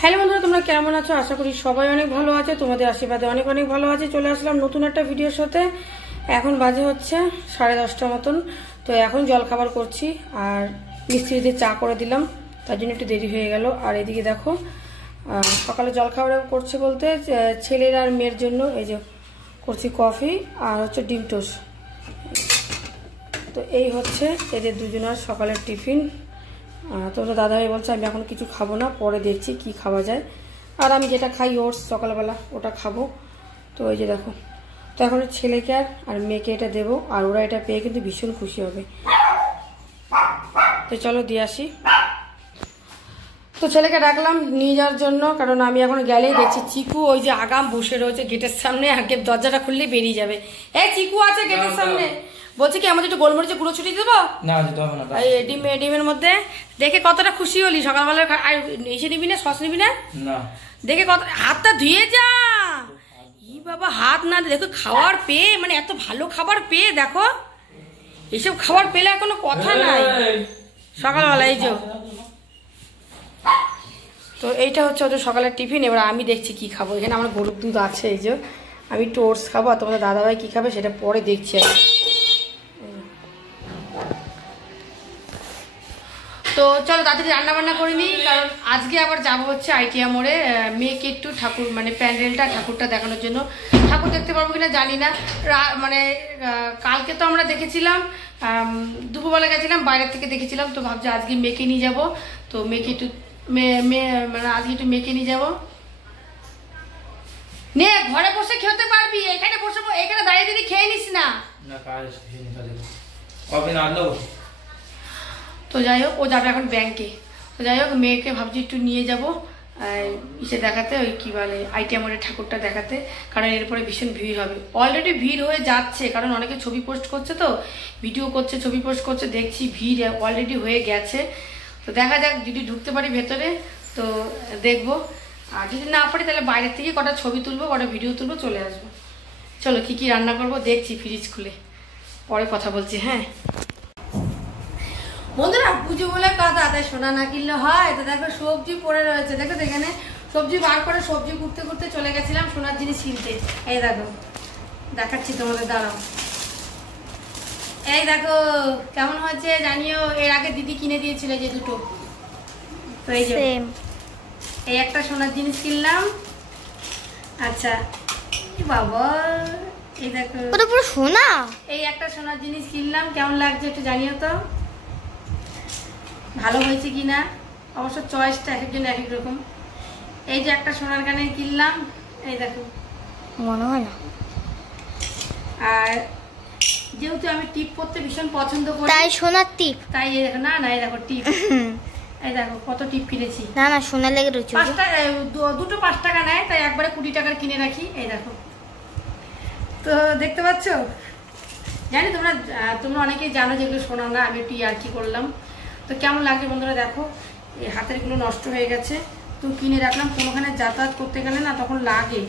Hello বন্ধুরা, তোমরা কেমন আছো? আশা করি সবাই অনেক ভালো আছে, তোমাদের আশীর্বাদে অনেক অনেক ভালো আছে। চলে আসলাম নতুন একটা ভিডিওর সাথে। এখন বাজে হচ্ছে 10:30 মতন। তো এখন জলখাবার করছি আর মিস্ত্রিদের চা করে দিলাম, তার জন্য একটু দেরি হয়ে গেল। আর এদিকে দেখো সকালে জলখাবার করছে বলতে ছেলের আর মেয়ের জন্য এই যে করছি কফি আর হচ্ছে ডিম টোস্ট। তো এই হচ্ছে এদের দুজনের সকালের টিফিন। তোমরা দাদাভাই বলছে আমি এখন কিছু খাবো না, পরে দেখছি কি খাওয়া যায়। আর আমি যেটা খাই ওটস সকালবেলা ওটা খাবো। তো এই যে দেখো, তো এখন ছেলেকে আর মেয়েকে এটা দেবো, আর ওরা এটা পেয়ে কিন্তু ভীষণ খুশি হবে। তো চলো দিয়ে আসি। তো ছেলেকে ডাকলাম নিয়ে যাওয়ার জন্য, কারণ আমি এখন গেলেই দেখছি চিকু ওই যে আগাম বসে রয়েছে গেটের সামনে, আগে দরজাটা খুললেই বেরিয়ে যাবে। এই চিকু আছে গেটের সামনে, বলছে কি আমাদের একটু গোলমরিচে গুঁড়ো ছুটি দেবো না, ডিমের মধ্যে। দেখে কতটা খুশি হলি সকালবেলা। এসে নিবি না, সস নিবি না? দেখে কত, হাতটা ধুয়ে যা। ই বাবা, হাত না দেখো খাবার পেয়ে, মানে এত ভালো খাবার পেয়ে দেখো, এইসব খাবার পেলে আর কোনো কথা নাই সকালবেলা। এই যে তো এইটা হচ্ছে ওদের সকালের টিফিন। এবার আমি দেখছি কি খাবো। এখানে আমার গরুর দুধ আছে, এই যে আমি টোস্ট খাবো। আর তোমাদের দাদাভাই কি খাবে সেটা পরে দেখছি। তো চলো তাড়াতাড়ি রান্না বান্না করে নিই, কারণ আজকে আবার যাবো হচ্ছে আইটিআই মোড়ে মেয়েকে একটু ঠাকুর মানে প্যান্ডেলটা ঠাকুরটা দেখানোর জন্য। ঠাকুর দেখতে পারবো কিনা জানি না। মানে কালকে তো আমরা দেখেছিলাম, দুপুরবেলা গেছিলাম, বাইরের থেকে দেখেছিলাম। তো ভাবছি আজকে মেয়েকে নিয়ে যাবো। তো মেয়েকে একটু মানে আজকে একটু মেয়েকে নিয়ে যাবো। নে ঘরে বসে খেতে পারবি, এখানে বসে এখানে দাঁড়িয়ে দিদি খেয়ে নিস না। তো যাই হোক, ও যাবে এখন ব্যাংকে। তো যাই হোক, মেয়েকে ভাবছি একটু নিয়ে যাবো ইসে দেখাতে, ওই কী বলে আইটিআই মোড়ের ঠাকুরটা দেখাতে। কারণ এরপরে ভীষণ ভিড় হবে, অলরেডি ভিড় হয়ে যাচ্ছে। কারণ অনেকে ছবি পোস্ট করছে, তো ভিডিও করছে, ছবি পোস্ট করছে, দেখছি ভিড় অলরেডি হয়ে গেছে। তো দেখা যাক, যদি ঢুকতে পারি ভেতরে তো দেখবো, আর যদি না পারি তাহলে বাইরের থেকে কটা ছবি তুলবো, কটা ভিডিও তুলবো, চলে আসবো। চলো কী কী রান্না করবো দেখছি ফ্রিজ খুলে, পরে কথা বলছি। হ্যাঁ বন্ধুরা, পুজো বলে কথা, তাই সোনা না কিনলে হয়। তো দেখো সবজি পড়ে রয়েছে, দেখো এখানে সবজি বার করে সবজি ঘুরতে ঘুরতে চলে গেছিলাম সোনার জিনিস কিনতে। এই দেখো দেখাচ্ছি তোমাদের, দাঁড়াও। এই দেখো কেমন হয়েছে জানিও। এর আগে দিদি কিনে দিয়েছিল যে দুটো। তো এই যে এই একটা সোনার জিনিস কিনলাম। আচ্ছা বাবা, এই দেখো ওটা পুরো সোনা। এই একটা সোনার জিনিস কিনলাম, কেমন লাগছে একটু জানিও তো, ভালো হয়েছে কিনা। অবশ্য চয়েসটা এক একজন এক এক রকম। এই যে একটা সোনার কানের কিনলাম, এই দেখো, মনে হয় না। আর যেহেতু আমি টিপ পরতে ভীষণ পছন্দ করি, তাই সোনার টিপ, তাই এই দেখো। না না, এই দেখো টিপ, এই দেখো কত টিপ কিনেছি। না না, সোনার লেগে রয়েছে। 5 টাকা, দুটো 5 টাকা নেয়, তাই একবারে 20 টাকার কিনে রাখি। এই দেখো, তো দেখতে পাচ্ছ। জানি তোমরা অনেকেই জানো যেগুলো সোনা না, আমি একটু আর কি করলাম। তো কেমন লাগছে বন্ধুরা দেখো, এই হাতের গুলো নষ্ট হয়ে গেছে, তো কিনে রাখলাম। কোনোখানে যাতায়াত করতে গেলে না তখন লাগে,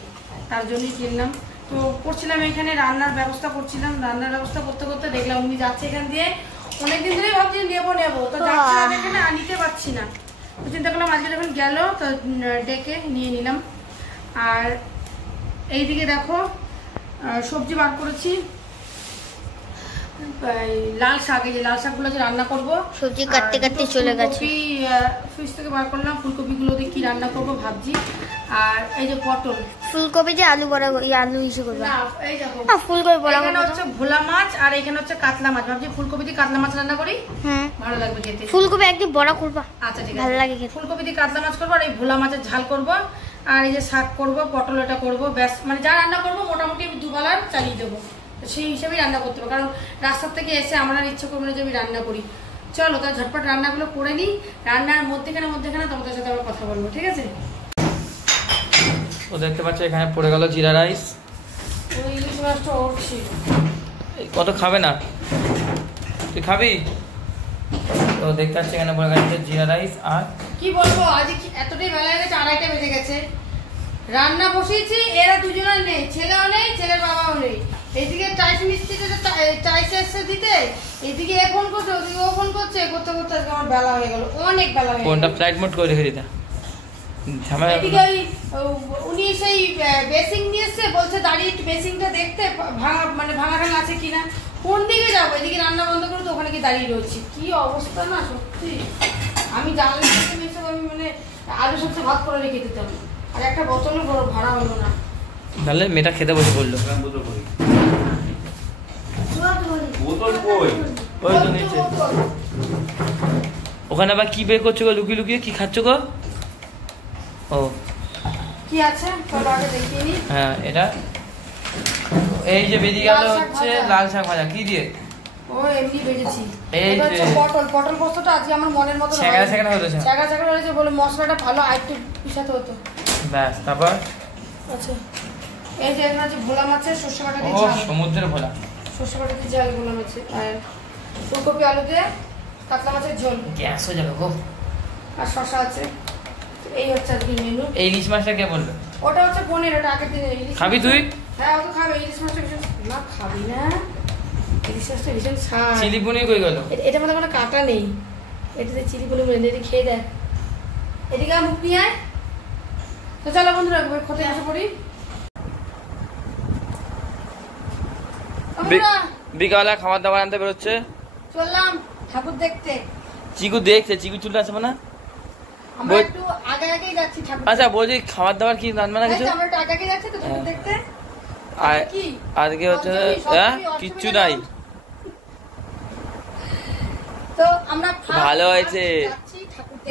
তার জন্যই কিনলাম। তো করছিলাম এখানে রান্নার ব্যবস্থা করছিলাম, রান্নার ব্যবস্থা করতে করতে দেখলাম উনি যাচ্ছে এখান দিয়ে। অনেকদিন ধরেই ভাবছি নেবো, তো যাচ্ছে না এখানে, নিতে পারছি না। তো চিন্তা করলাম আজকে যখন গেল তো ডেকে নিয়ে নিলাম। আর এইদিকে দেখো সবজি বার করেছি, লাল শাক। এই যে লাল শাকগুলো যে রান্না করবো, সবজি কাটতে কাটতে চলে গেছে। ফ্রিজ থেকে বার করলাম, ফুলকপিগুলো দিয়ে কি রান্না করবো ভাবছি। আর এই যে পটল, ফুলকপি দিয়ে আলু বড়া, আলু ইসে করবো। এই দেখো ফুলকপি বড়া, এখানে হচ্ছে ভোলা মাছ আর এখানে হচ্ছে কাতলা মাছ। ভাবছি ফুলকপি দিয়ে কাতলা মাছ রান্না করি, ভালো লাগবে খেতে। ফুলকপি একদিন বড়া করবা? আচ্ছা ঠিক আছে, ভালো লাগে খেতে। ফুলকপি দিয়ে কাতলা মাছ করবো, আর এই ভোলা মাছের ঝাল করবো, আর এই যে শাক করবো, পটল এটা করবো। ব্যাস, মানে যা রান্না করবো মোটামুটি আমি দুবেলার চালিয়ে দেবো, সেই হিসেবেই রান্না করতে হবে। কারণ রাস্তার থেকে এসে আমরা ইচ্ছে করবো না যে আমি রান্না করি। চলো তাই ঝটপট রান্নাগুলো করে নিই, রান্নার মধ্যেখানে তোমাদের সাথে আবার কথা বলবো, ঠিক আছে? তো দেখতে পাচ্ছ এখানে পড়ে গেল জিরা রাইস। ওই ইলিশ মাছটা উঠছি, কত খাবে না, তুই খাবি? তো দেখতে পাচ্ছি এখানে পড়ে গেছে জিরা রাইস। আর কি বলবো, আজ এতটাই বেলা হয়ে গেছে, 2:30 বেজে গেছে। রান্না বসিয়েছি, এরা দুজনের নেই, ছেলেও নেই, ছেলের বাবাও নেই। এইদিকে টাইস মিস্ত্রিতে টাইস এসে দিতে, এদিকে এ ফোন করছে, ওদিকে ও ফোন করছে, করতে করতে আমার বেলা হয়ে গেল, অনেক বেলা হয়ে গেল। ফোনটা ফ্লাইট মোড করে রেখে দিতে। এদিকে উনি সেই বেসিং নিয়ে এসছে, বলছে দাঁড়িয়ে বেসিংটা দেখতে ভাঙা আছে কিনা। কোন দিকে যাবো? এদিকে রান্না বন্ধ করে তো ওখানে গিয়ে দাঁড়িয়ে রয়েছি। কি অবস্থা না সত্যি। আমি জানলে আমি আলু সবজি ভাত করে রেখে দিতাম, আর একটা বোতলও ভাড়া হলো না। তাহলে মেয়েটা খেতে বসে পড়লো। ওখানে আবার কি বের করছো গো? লুকিয়ে লুকিয়ে কি খাচ্ছ গো? ও কি আছে চলো আগে দেখিয়ে নি। হ্যাঁ, এটা এই যে বেরিয়ে গেল হচ্ছে লাল শাক ভাজা। কি দিয়ে? ও এমনি ভেজেছি। এই যে পটল পোস্তটা আজকে আমার মনের মতো সেখানে সেখানে হয়েছে, সেখানে হয়েছে বলে মশলাটা ভালো আরেকটু পিছাতে হতো। ব্যাস, তারপর আচ্ছা এই যে এখানে আছে ভোলা মাছের সর্ষে বাটা দিয়ে ও ঝাল, সমুদ্রের ভোলা, সর্ষে বাটা দিয়ে ঝাল ভোলা মাছের, আর ফুলকপি আলু দিয়ে কাতলা মাছের ঝোল, গ্যাস হয়ে যাবে গো। আর শসা আছে। এই হচ্ছে আজকে মেনু। এই ইলিশ মাছটা কে বললো? ওটা হচ্ছে পনির, ওটা আগের দিনে ইলিশ। খাবি তুই? হ্যাঁ ও তো খাবে। ইলিশ মাছটা ভীষণ না খাবি না, ইলিশ মাছটা ভীষণ স্বাদ। চিলি পনির কই গেল? এটা মধ্যে কোনো কাটা নেই, এটাতে চিলি পনির বলে এটি খেয়ে দেখ। এদিকে মুখ নিয়ে আয়। তো চলো বন্ধুরা খেতে আসা পড়ি। বিকালে খাবার দাবার আনতে বেরোচ্ছে, চললাম ঠাকুর দেখতে। চিকু দেখছে, চিকু চুলটা আছে না? আমরা একটু আগে আগেই যাচ্ছি ঠাকুর। আচ্ছা বলছি খাবার দাবার কি রান্না না কিছু? আমরা একটু আগে আগে যাচ্ছি তো ঠাকুর দেখতে। আর আজকে হচ্ছে কিচ্ছু নাই। তো আমরা ভালো হয়েছে,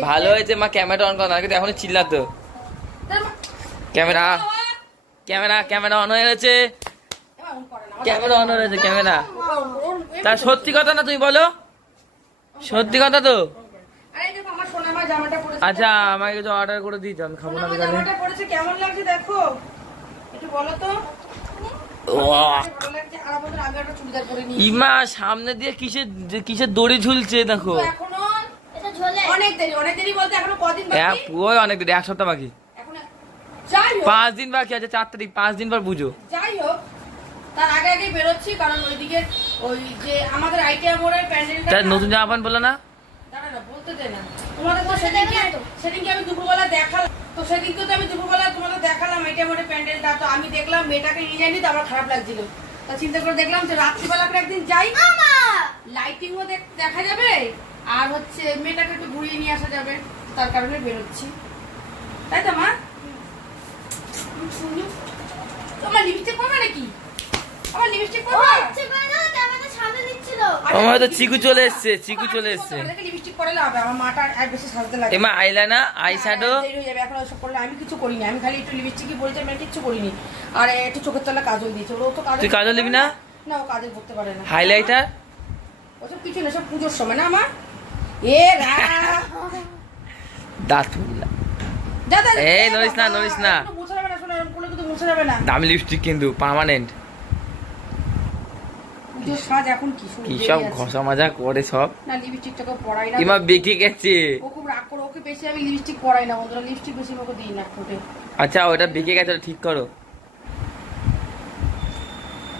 ভালো হয়েছে। মা ক্যামেরা অন কর না, কিন্তু এখনই চিল্লাতো। ক্যামেরা ক্যামেরা ক্যামেরা অন হয়ে গেছে, ক্যামেরা অন হয়ে গেছে, ক্যামেরা। তার সত্যি কথা না তুমি বলো? সত্যি কথা তো? আচ্ছা আমাকে কিছু অর্ডার করে দিয়েছো, আমি খাবো না বিকালে। কেমন লাগছে দেখো একটু বলো তো। ইমা সামনে দিয়ে কিসের দড়ি ঝুলছে দেখো। অনেক দেরি বলতে এখনো কদিন বাকি? ওই অনেক দেরি, 1 সপ্তাহ বাকি, 5 দিন বাকি আছে। 4 তারিখ, 5 দিন পর বুঝো। যাই হোক তার আগে আগে বেরোচ্ছি, কারণ ওইদিকে ওই যে আমাদের আইটিআই মোড়ের প্যান্ডেলটা নতুন জামা প্যান্ট বলো না, দাঁড়া না বলতে দে না। তোমাদের তো সেদিনকে আমি দুপুরবেলা দেখালাম, তো সেদিনকে তো আমি দুপুরবেলা তোমাদের দেখালাম আইটিআই মোড়ের প্যান্ডেলটা। তো আমি দেখলাম মেয়েটাকে নিয়ে যাইনি, তো আমার খারাপ লাগছিল। তা চিন্তা করে দেখলাম যে রাত্রিবেলা করে একদিন যাই, লাইটিংও দেখা যাবে, আর হচ্ছে মেয়েটাকে একটু ঘুরিয়ে নিয়ে আসা যাবে, তার কারণে বেরোচ্ছি। তাই তো মা? তোমার লিপস্টিক পাবে নাকি? আমার লিপস্টিক পাবে? আমার তো চিকু চলে এসছে, চিকু চলে এসছে। লিপস্টিক পরালে হবে, আমার মাটা আর বেশি সাজতে লাগে। এমা আইলাইনার, আই শ্যাডো দেরি হয়ে যাবে এখন ওসব করলে। আমি কিছু করিনি, আমি খালি একটু লিপস্টিকই পরেছি, আমি কিছু করিনি। আর একটু চোখের তলা কাজল দিয়েছে। ও তো কাজল, তুই কাজল দিবি না? না ও কাজল করতে পারে না। হাইলাইটার ওসব কিছু না, সব পুজোর সময় না আমার। এ রা দাঁত দাদা এই নড়িস না, নড়িস না, মুছে যাবে না, শোনা কোনো কিছু মুছে যাবে না। দামি লিপস্টিক কিন্তু পার্মানেন্ট। পুজোর সাজ এখন কি শুরু, কি সব ঘষা মাজা করে সব। না লিপস্টিকটাকে পরাই না, ইমা বেঁকে গেছে। ও খুব রাগ করে, ওকে বেশি আমি লিপস্টিক পরাই না বন্ধুরা, লিপস্টিক বেশি ওকে দিই না ঠোঁটে। আচ্ছা ওটা বেঁকে গেছে, ওটা ঠিক করো।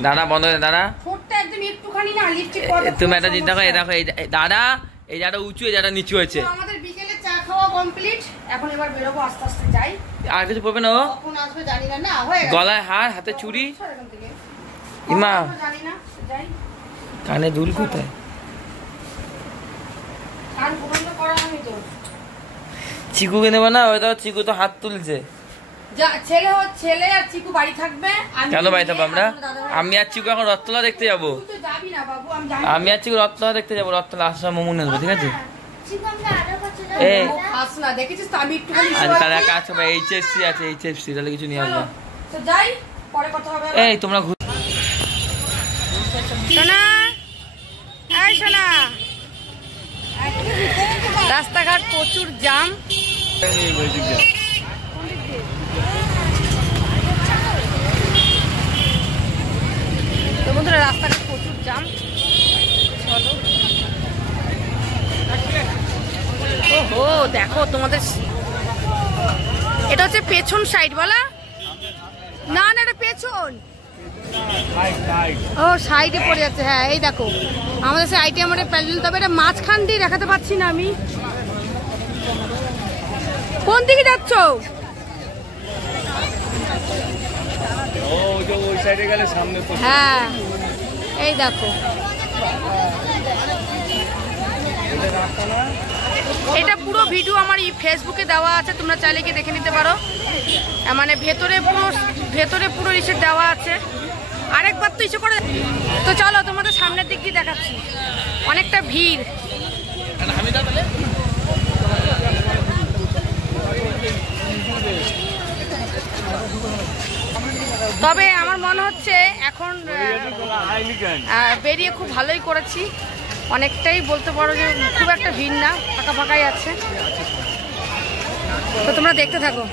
দাদা বন্ধ করে দাদা, ঠোঁটটা একদম একটুখানি না লিপস্টিক পরা। তুমি একটা চিন্তা করো, দেখো এই দাদা, এই জায়গাটা উঁচু, এই জায়গাটা নিচু হয়েছে। আমাদের বিকেলে চা খাওয়া কমপ্লিট, এখন এবার বেরোবো আস্তে আস্তে যাই। আর কিছু পড়বে না? ও কখন আসবে জানি না। না হয়ে গেছে, গলায় হার, হাতে চুড়ি, ইমা জানি না, যাই। কানে দুল কোথায়? কান বন্ধ করা আমি তো চিকুকে নেবো না? ওই তো চিকু তো হাত তুলছে। ছেলে আর চিকু বাড়ি থাকবে। কেন বাড়ি থাকবো আমরা? আমি আর চিকু এখন রথতলা দেখতে যাবো। আমি আর চিকু রথতলা দেখতে যাবো। রথতলা আসার মোমো নেবো, ঠিক আছে? তাহলে কাজ হবে, এইচএফসি আছে, এইচএফসি, তাহলে কিছু নিয়ে আসবো। এই তোমরা রাস্তাঘাট প্রচুর জাম। তো বন্ধুরা রাস্তাঘাট প্রচুর জাম। চলো, ওহো দেখো তোমাদের, এটা হচ্ছে পেছন সাইড বলা না, না এটা পেছন। ও সাইডে পড়ে যাচ্ছে। হ্যাঁ এই দেখো আমাদের সে আইটিআই মোড়ে প্যান্ডেল, তবে এটা মাঝখান দিয়ে দেখাতে পারছি না আমি। কোন দিকে যাচ্ছ? হ্যাঁ এই দেখো, এটা পুরো ভিডিও আমার ফেসবুকে দেওয়া আছে, তোমরা চাইলে গিয়ে দেখে নিতে পারো। মানে ভেতরে পুরো ইসে দেওয়া আছে। আরেকবার তো ইসে করে। তো চলো তোমাদের সামনের দিক দিয়ে দেখাচ্ছি, অনেকটা ভিড়। তবে আমার মনে হচ্ছে এখন বেরিয়ে খুব ভালোই করেছি, অনেকটাই বলতে পারো যে খুব একটা ভিড় না, ফাঁকা ফাঁকাই আছে। তো তোমরা দেখতে থাকো।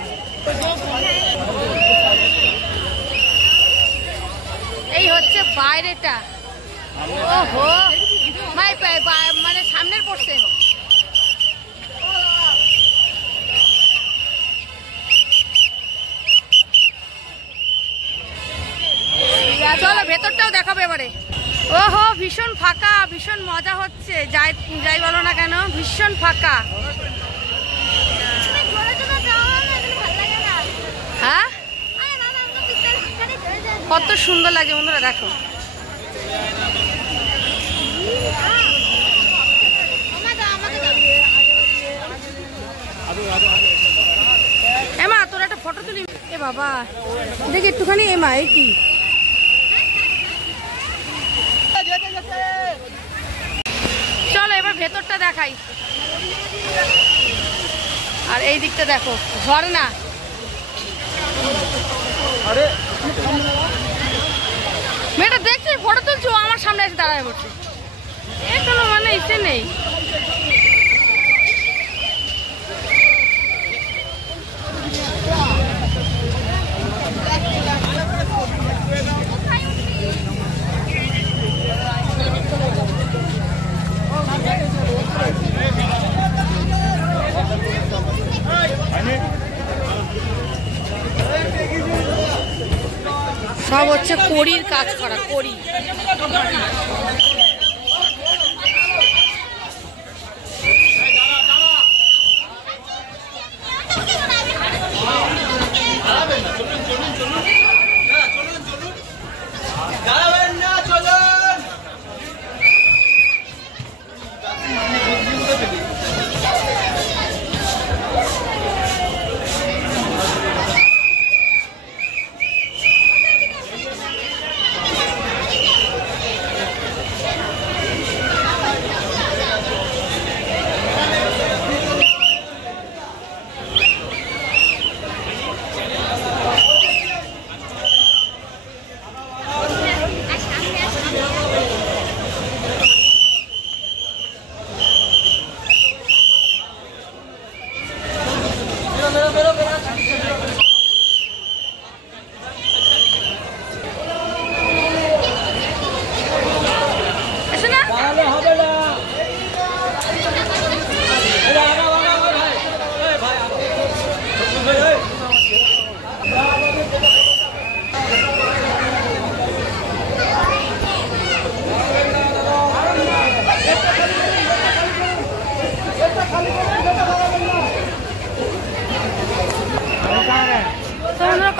এই হচ্ছে বাইরেটা। ওহো মানে সামনের পড়ছে। চলো ভেতরটাও দেখাবো এবারে। ওহো ভীষণ ফাঁকা, ভীষণ মজা হচ্ছে, যাই বলো না কেন ভীষণ ফাঁকা। হ্যাঁ কত সুন্দর লাগে বন্ধুরা, দেখো। এমা তোর একটা ফটো তুলি। এ বাবা দেখি একটুখানি। এমা এই কি, চলো এবার ভেতরটা দেখাই। আর এই দিকটা দেখো, ঝর্ণা। মেয়েটা দেখছি ফটো তুলছো, আমার সামনে এসে দাঁড়ায় পড়ছে। এ কোনো মানে ইচ্ছে নেই। সব হচ্ছে কড়ির কাজ করা, কড়ি।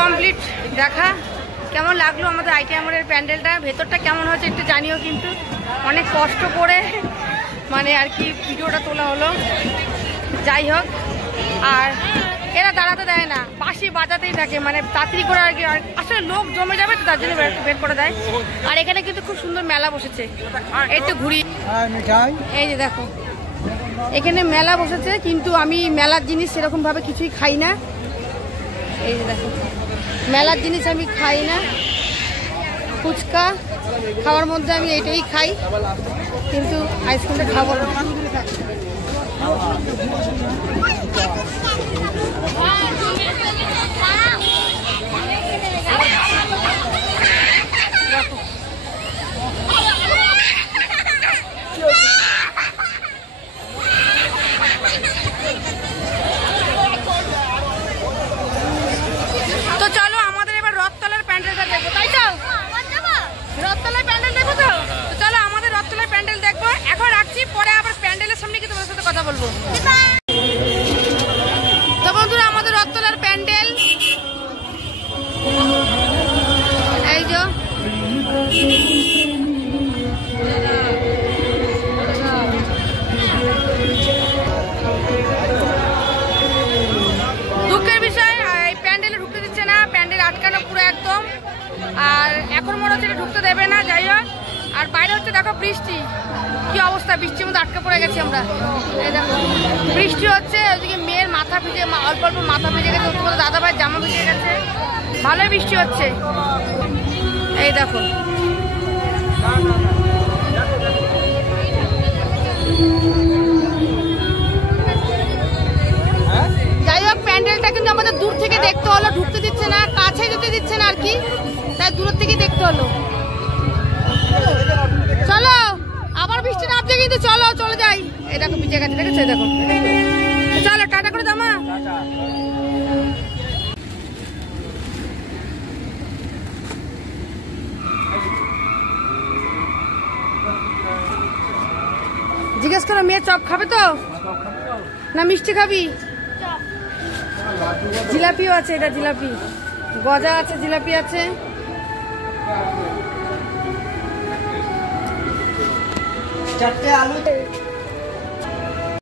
কমপ্লিট দেখা। কেমন লাগলো আমাদের আইটি আমরের প্যান্ডেলটা, ভেতরটা কেমন হয়েছে একটু জানিও। কিন্তু অনেক কষ্ট করে মানে আর কি ভিডিওটা তোলা হলো। যাই হোক, আর এরা দাঁড়াতে দেয় না, পাশে বাজাতেই থাকে, মানে তাড়াতাড়ি করে আর কি। আসলে লোক জমে যাবে তো তার জন্য বের করে দেয়। আর এখানে কিন্তু খুব সুন্দর মেলা বসেছে, একটু ঘুরি। এই যে দেখো এখানে মেলা বসেছে, কিন্তু আমি মেলার জিনিস সেরকম ভাবে কিছুই খাই না। এই যে দেখো মেলার জিনিস আমি খাই না, ফুচকা খাওয়ার মধ্যে আমি এইটাই খাই, কিন্তু আইসক্রিমটা খাবো না। তো চলো আমাদের এবার রথতলার প্যান্ডেলটা দেখবো, তাই তো? রথতলার প্যান্ডেল দেখবো তো? চলো আমাদের রথতলার প্যান্ডেল দেখবো। এখন রাখছি, পরে আবার প্যান্ডেলের সামনে কি তোমাদের সাথে কথা বলবো। তো বলছে এটা ঢুকতে দেবে না, যাই হোক। আর বাইরে হচ্ছে দেখো বৃষ্টি, কি অবস্থা, বৃষ্টির মধ্যে আটকে পড়ে গেছি আমরা। এই দেখো বৃষ্টি হচ্ছে, ওইদিকে মেয়ের মাথা ভিজে, অল্প অল্প মাথা ভিজে গেছে, তোমাদের দাদা ভাইয়ের জামা ভিজে গেছে, ভালোই বৃষ্টি হচ্ছে। এই দেখো যাই হোক, প্যান্ডেলটা কিন্তু আমাদের দূর থেকে দেখতে হলো, ঢুকতে দিচ্ছে না, কাছে যেতে দিচ্ছে না আর কি, তাই দূর থেকে দেখতে হলো। চলো আবার বৃষ্টি নামছে কিন্তু, চলো চলে যাই। এই দেখো ভিজে গেছে, দেখেছো? দেখো চলো টাটা করে দাও মা। জিজ্ঞেস করো মেয়ে চপ খাবে তো না মিষ্টি খাবি? জিলাপিও আছে, এটা জিলাপি, গজা আছে, জিলাপি আছে। চারটে আলু